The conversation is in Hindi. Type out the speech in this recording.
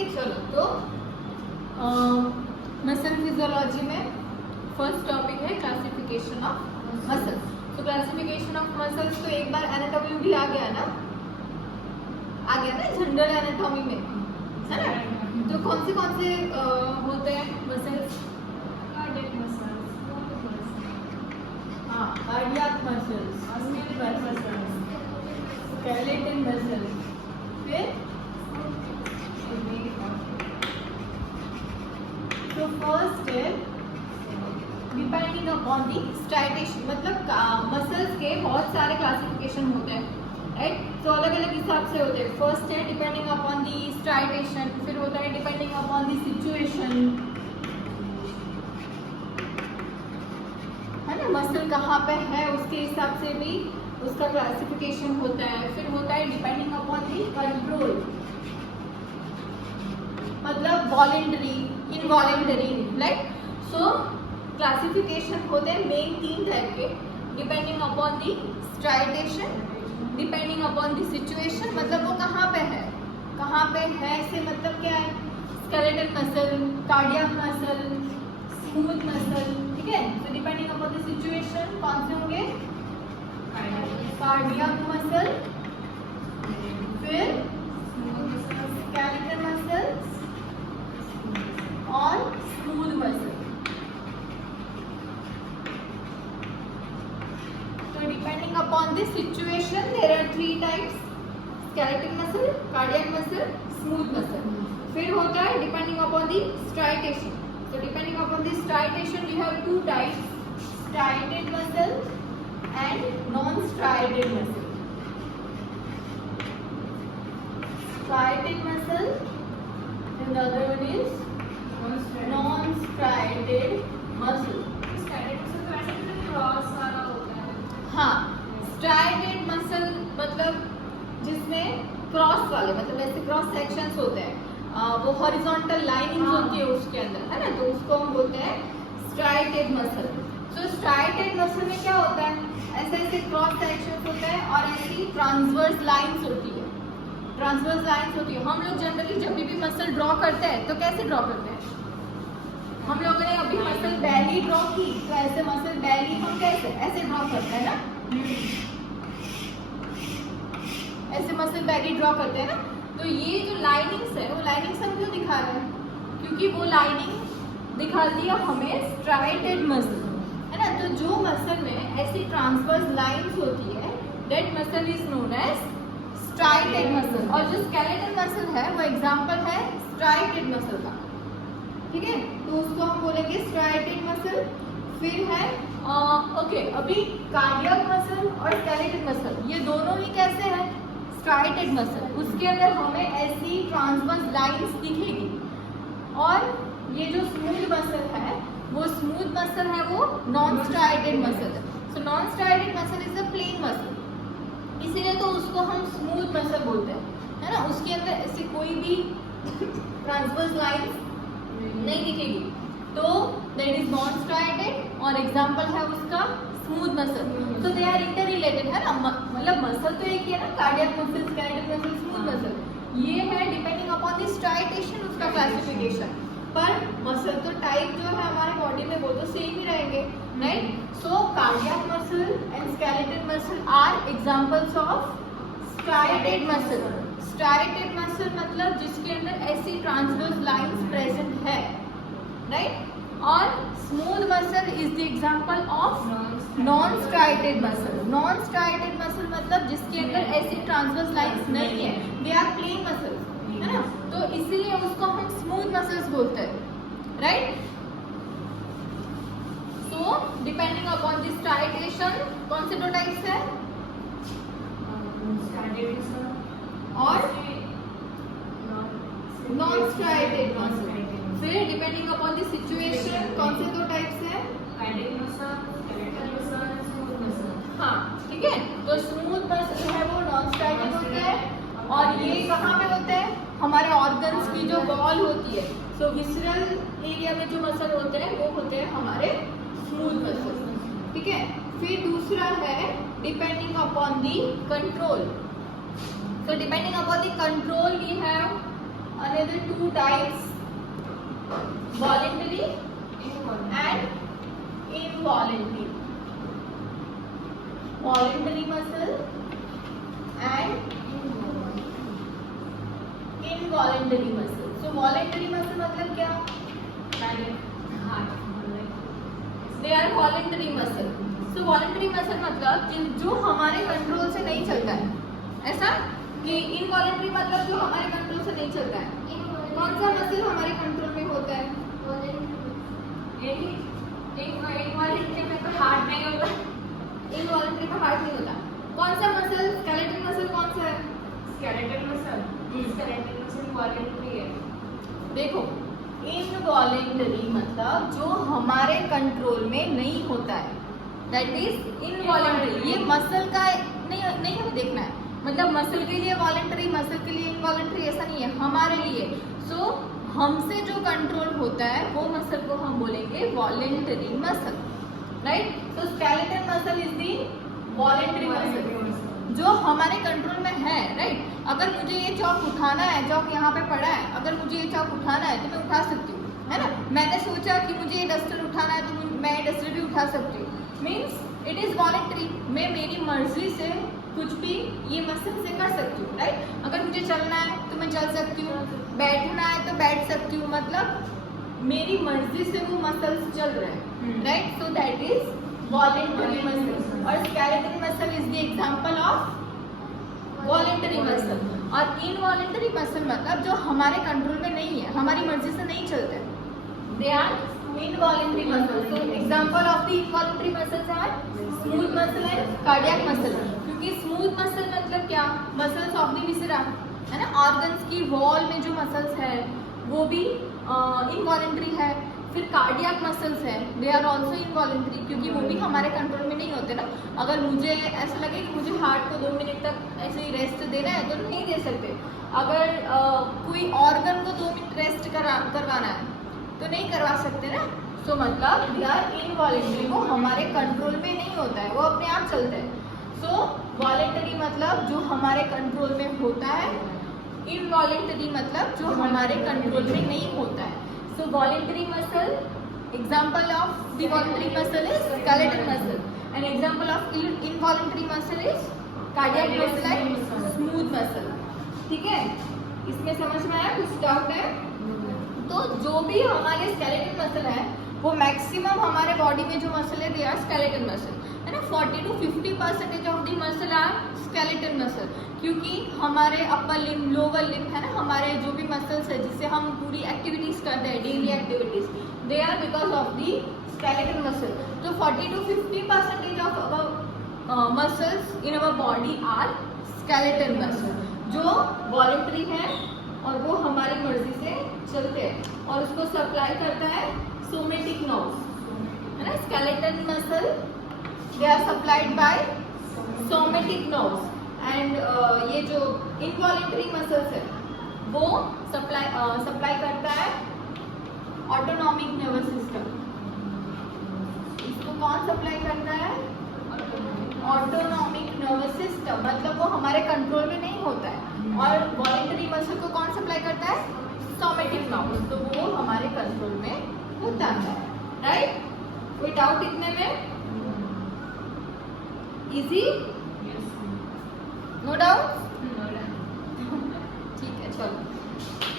है, चलो तो मसल फिजियोलॉजी में फर्स्ट टॉपिक है क्लासिफिकेशन ऑफ मसल्स। तो क्लासिफिकेशन ऑफ मसल्स तो एक बार एनाटॉमी भी आ गया ना जनरल एनाटॉमी में, है ना। तो कौन से होते हैं मसल्स? कार्डियक मसल्स, हाँ, कार्डियक मसल्स, स्केलेटल मसल्स, फिर तो फर्स्ट है डिपेंडिंग अपॉन दी स्ट्राइटेशन, मतलब मसल्स के बहुत सारे क्लासिफिकेशन होते हैं, राइट। तो अलग अलग हिसाब से होते हैं। फर्स्ट है डिपेंडिंग अपॉन दी स्ट्राइटेशन, फिर होता है डिपेंडिंग अपॉन दी सिचुएशन, है ना। मसल कहाँ पे है उसके हिसाब से भी उसका क्लासिफिकेशन होता है। फिर होता है डिपेंडिंग अपॉन दी कंट्रोल, मतलब voluntary, involuntary, right. So classification होते हैं मेन 3 टाइप के, depending upon the striation, depending upon the situation, मतलब वो कहाँ पे है से मतलब क्या है, skeletal muscle, cardiac muscle, smooth muscle, ठीक है। तो डिपेंडिंग अपॉन दी सिचुएशन कौन से होंगे? कार्डियक मसल, फिर स्केलेटल मसल और smooth muscle. So depending upon the situation, there are 3 types: skeletal muscle, cardiac muscle, smooth muscle. फिर होता है depending upon the striatation. So depending upon the striatation, we have 2 types: striated muscle and non-striated muscle. Striated muscle, and the other one is non-striated muscle. Cross वाला होता है। हाँ, स्ट्राइडेड मसल मतलब जिसमें क्रॉस वाले, मतलब ऐसे क्रॉस सेक्शंस होते हैं, वो हॉरिजॉन्टल लाइनिंग होती है उसके अंदर, है ना। तो उसको हम बोलते हैं स्ट्राइडेड मसल। तो स्ट्राइडेड मसल में क्या होता है, ऐसे ऐसे क्रॉस सेक्शंस होते हैं और ऐसी ट्रांसवर्स लाइंस होती है। हम लोग जनरली जब भी मसल ड्रॉ करते हैं तो कैसे ड्रॉ करते हैं? हम लोगों ने अभी मसल बैली ड्रॉ की, तो ऐसे मसल बैली हम कैसे ऐसे ड्रॉ करते हैं ना, ऐसे मसल बैली ड्रॉ करते हैं ना। तो ये जो लाइनिंग्स है, वो लाइनिंग्स हम क्यों दिखा रहे हैं? क्योंकि वो लाइनिंग दिखाती है हमें स्ट्राइटेड मसल, है ना। तो जो मसल में ऐसी ट्रांसवर्स लाइंस होती है, that muscle is known as striated muscle. और जो स्केलेटल मसल है वो एग्जांपल है स्ट्राइटेड मसल का, ठीक है। तो उसको हम बोलेंगे स्ट्राइटेड मसल। फिर है अभी कार्डियक मसल और स्केलेटल मसल, ये दोनों ही कैसे हैं? Striated muscle. उसके अंदर हमें ऐसी ट्रांसवर्स लाइंस दिखेगी। और ये जो स्मूथ मसल है, वो स्मूथ मसल है, वो नॉन स्ट्राइटेड मसल है। So non striated muscle is a plain muscle, इसीलिए तो उसको हम स्मूथ मसल बोलते हैं, है ना। उसके अंदर ऐसी कोई भी ट्रांसवर्स लाइंस नहीं दिखेगी, तो दैट इज नॉन स्ट्राइटेड। और एग्जांपल है उसका स्मूथ मसल। तो दे आर इंटर रिलेटेड, है ना। मतलब मसल तो एक ही है ना, cardiac muscle, skeletal muscle, smooth muscle. ये है डिपेंडिंग अपॉन द स्ट्राइटेशन उसका क्लासिफिकेशन। पर मसल तो टाइप जो है हमारे बॉडी में वो तो सेम ही रहेंगे, right. So cardiac muscle and skeletal muscle are examples of striated muscle. Striated muscle मतलब जिसके अंदर ऐसी ट्रांसवर्स लाइंस प्रेजेंट है, राइट। और smooth muscle is the example of non striated muscle. Non striated muscle मतलब जिसके अंदर ऐसी ट्रांसवर्स लाइंस नहीं है, दे आर प्लेन मसल, है ना। तो इसीलिए उसको हम स्मूथ मसल्स बोलते हैं, right. So depending upon the striation कौन से 2 टाइप्स है? और नॉन स्ट्राइटेड मसल। फिर डिपेंडिंग अपॉन द सिचुएशन कौन से 2 टाइप्स है? हाँ, ठीक है। तो स्मूथ मसल है वो नॉन स्ट्राइटेड होते हैं, और ये कहाँ पे होते हैं? हमारे ऑर्गन्स की जो वॉल होती है, सो विसरल एरिया में जो मसल होते हैं वो होते हैं हमारे स्मूथ मसल, ठीक है। फिर दूसरा है depending upon the control. So depending upon the control we have another two types, voluntary and involuntary. Voluntary muscle and involuntary muscle. So voluntary muscle मतलब क्या? They are voluntary muscle. So voluntary muscle मतलब जो हमारे कंट्रोल से नहीं चलता है, ऐसा कि इनवॉलंटरी मतलब जो हमारे कंट्रोल से नहीं चलता है. कौन सा मसल हमारे कंट्रोल में होता है? इनवॉलंटरी में तो हार्ट नहीं होता. इनवॉलंटरी में हार्ट नहीं होता. कौन सा मसल? स्केलेटल मसल कौन सा है? Skeletal muscle. Skeletal muscle voluntary है. देखो, इनवॉलंटरी मतलब जो हमारे कंट्रोल में नहीं होता है, दैट इज इनवॉलंटरी. ये मसल का नहीं हमें देखना है. मतलब मसल के लिए वॉलंटरी, मसल के लिए इनवॉलंटरी ऐसा नहीं है, हमारे लिए. सो हमसे जो कंट्रोल होता है वो मसल को हम बोलेंगे voluntary muscle, right. So skeletal muscle is the voluntary muscle जो हमारे कंट्रोल में है, राइट. अगर मुझे ये चौक उठाना है, चौक यहाँ पे पड़ा है, अगर मुझे ये चौक उठाना है तो मैं उठा सकती हूँ, है ना. मैंने सोचा कि मुझे ये डस्टर उठाना है तो मैं डस्टर भी उठा सकती हूँ. Means it is voluntary. मैं मेरी मर्जी से कुछ भी ये मसल से कर सकती हूँ, राइट. अगर मुझे चलना है तो मैं चल सकती हूँ, बैठना है तो बैठ सकती हूँ. मतलब मेरी मर्जी से वो मसल्स चल रहे हैं, right. So that is voluntary muscle. और skeletal muscle is the example of voluntary muscle. और इनवॉलंटरी मसल मतलब जो हमारे कंट्रोल में नहीं है, हमारी मर्जी से नहीं चलते, they are involuntary muscle. So example of the involuntary muscles are smooth muscle and cardiac muscle. क्योंकि स्मूथ मसल मतलब क्या? मसल्स ऑफ द विसरा, है ना. ऑर्गन्स की वॉल में जो मसल्स है वो भी इनवॉलंटरी है. फिर कार्डियक मसल्स है, दे आर ऑल्सो इनवॉलंटरी, क्योंकि वो भी हमारे कंट्रोल में नहीं होते ना. अगर मुझे ऐसा लगे कि मुझे हार्ट को 2 मिनट तक ऐसे ही रेस्ट देना है तो नहीं दे सकते. अगर कोई ऑर्गन को 2 मिनट रेस्ट करवाना है तो नहीं करवा सकते ना. सो मतलब दे आर इनवॉलंटरी, वो हमारे कंट्रोल में नहीं होता है, वो अपने आप चलता है. सो वॉलंटरी मतलब जो हमारे कंट्रोल में होता है, इनवॉलंटरी मतलब जो हमारे कंट्रोल में नहीं होता है. So voluntary muscle, example of the voluntary muscle is skeletal muscle. An example of involuntary muscle is cardiac muscle and smooth muscle. ठीक है? इसमें समझ में आया? कुछ डाउट है? तो जो भी हमारे skeletal muscle है वो मैक्सिमम हमारे बॉडी में जो मसल है दे आर skeletal muscle, है ना. 40 to 50% of the muscle are skeletal muscle. क्योंकि हमारे अपर लिम, लोअर लिम, है ना, हमारे जो भी मसल्स है जिससे हम पूरी एक्टिविटीज करते हैं, daily activities, they are because of the skeletal muscle. तो 40 to 50% of our muscles in our body are skeletal muscle, जो वॉलंटरी है और वो हमारी मर्जी से चलते हैं. और उसको सप्लाई करता है सोमेटिक नर्व्स, है ना. Skeletal muscle they are supplied by somatic nerves. And ये जो इनवॉलंटरी मसल्स है वो सप्लाई करता है ऑटोनॉमिक नर्वस सिस्टम. इसको कौन सप्लाई करता है? Autonomic nervous system. मतलब वो हमारे कंट्रोल में नहीं होता है. और वॉलंटरी मसल को कौन सप्लाई करता है? Somatic nerves. तो वो हमारे कंट्रोल में होता है, राइट. कोई डाउट इतने में? इजी? No doubt? ठीक है, चलो.